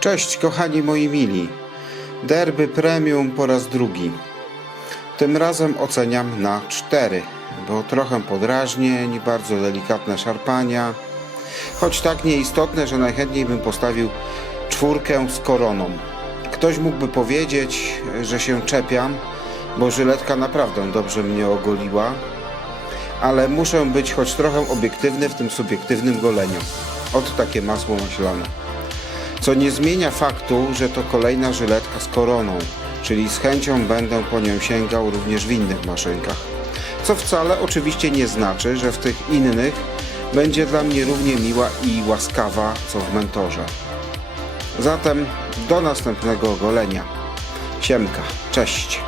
Cześć kochani moi mili. Derby Premium po raz drugi. Tym razem oceniam na 4, bo trochę podrażnień, bardzo delikatne szarpania, choć tak nieistotne, że najchętniej bym postawił 4 z koroną. Ktoś mógłby powiedzieć, że się czepiam, bo żyletka naprawdę dobrze mnie ogoliła, ale muszę być choć trochę obiektywny w tym subiektywnym goleniu. Oto takie masło maślane. Co nie zmienia faktu, że to kolejna żyletka z koroną, czyli z chęcią będę po nią sięgał również w innych maszynkach. Co wcale oczywiście nie znaczy, że w tych innych będzie dla mnie równie miła i łaskawa, co w Mentorze. Zatem do następnego golenia. Siemka, cześć!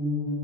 Thank you.